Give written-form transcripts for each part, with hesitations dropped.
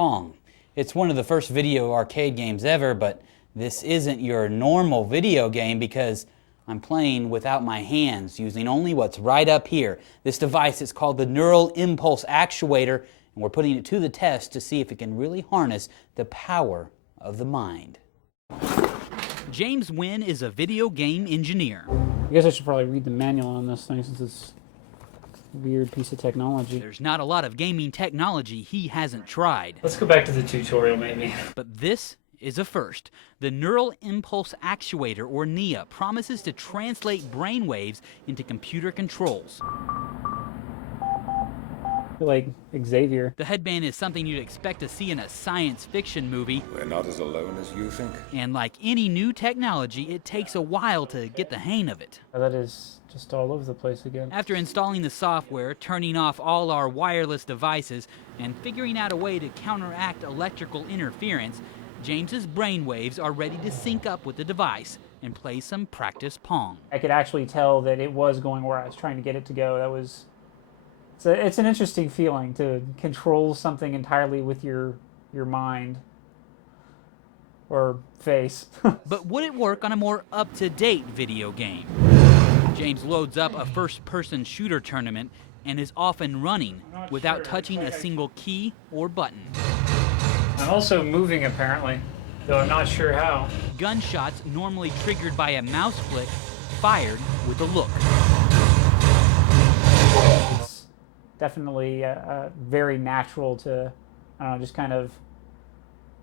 Pong. It's one of the first video arcade games ever, but this isn't your normal video game because I'm playing without my hands, using only what's right up here. This device is called the Neural Impulse Actuator, and we're putting it to the test to see if it can really harness the power of the mind. James Wynn is a video game engineer. I guess I should probably read the manual on this thing since it's a weird piece of technology. There's not a lot of gaming technology he hasn't tried. Let's go back to the tutorial maybe. But this is a first. The Neural Impulse Actuator, or NIA, promises to translate brainwaves into computer controls. Like Xavier. The headband is something you'd expect to see in a science fiction movie. We're not as alone as you think. And like any new technology, it takes a while to get the hang of it. That is just all over the place again. After installing the software, turning off all our wireless devices, and figuring out a way to counteract electrical interference, James's brainwaves are ready to sync up with the device and play some practice Pong. I could actually tell that it was going where I was trying to get it to go. That was... It's an interesting feeling to control something entirely with your mind or face. But would it work on a more up-to-date video game? James loads up a first-person shooter tournament and is off and running without touching a single key or button. I'm also moving apparently, though I'm not sure how. Gunshots normally triggered by a mouse click, fired with a look. It's definitely very natural to, I don't know, just kind of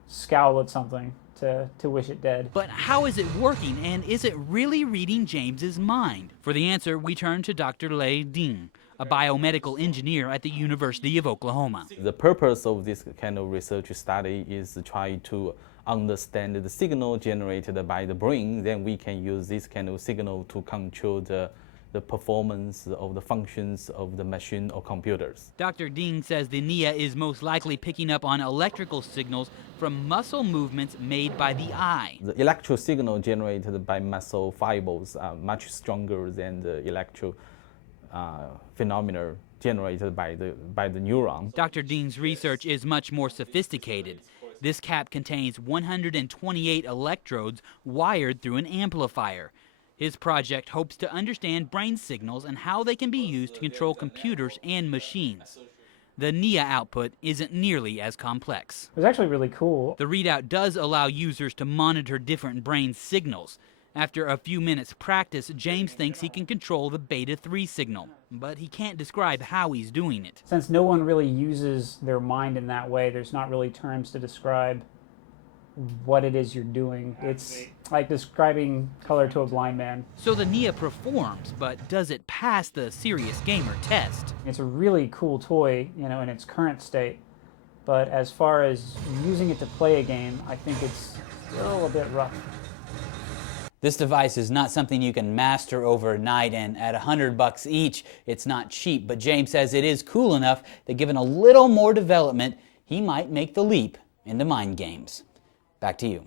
scowl at something to wish it dead. But how is it working, and is it really reading James's mind? For the answer, we turn to Dr. Lei Ding, a biomedical engineer at the University of Oklahoma. The purpose of this kind of research study is to try to understand the signal generated by the brain. Then we can use this kind of signal to control the performance of the functions of the machine or computers. Dr. Ding says the NIA is most likely picking up on electrical signals from muscle movements made by the eye. The electrical signal generated by muscle fibers are much stronger than the electrical phenomena generated by the neuron. Dr. Ding's research is much more sophisticated. This cap contains 128 electrodes wired through an amplifier. His project hopes to understand brain signals and how they can be used to control computers and machines. The NIA output isn't nearly as complex. It was actually really cool. The readout does allow users to monitor different brain signals. After a few minutes practice, James thinks he can control the beta 3 signal, but he can't describe how he's doing it. Since no one really uses their mind in that way, there's not really terms to describe what it is you're doing. It's like describing color to a blind man. So the NIA performs, but does it pass the serious gamer test? It's a really cool toy, you know, in its current state. But as far as using it to play a game, I think it's still a bit rough. This device is not something you can master overnight, and at $100 each, it's not cheap. But James says it is cool enough that given a little more development, he might make the leap into mind games. Back to you.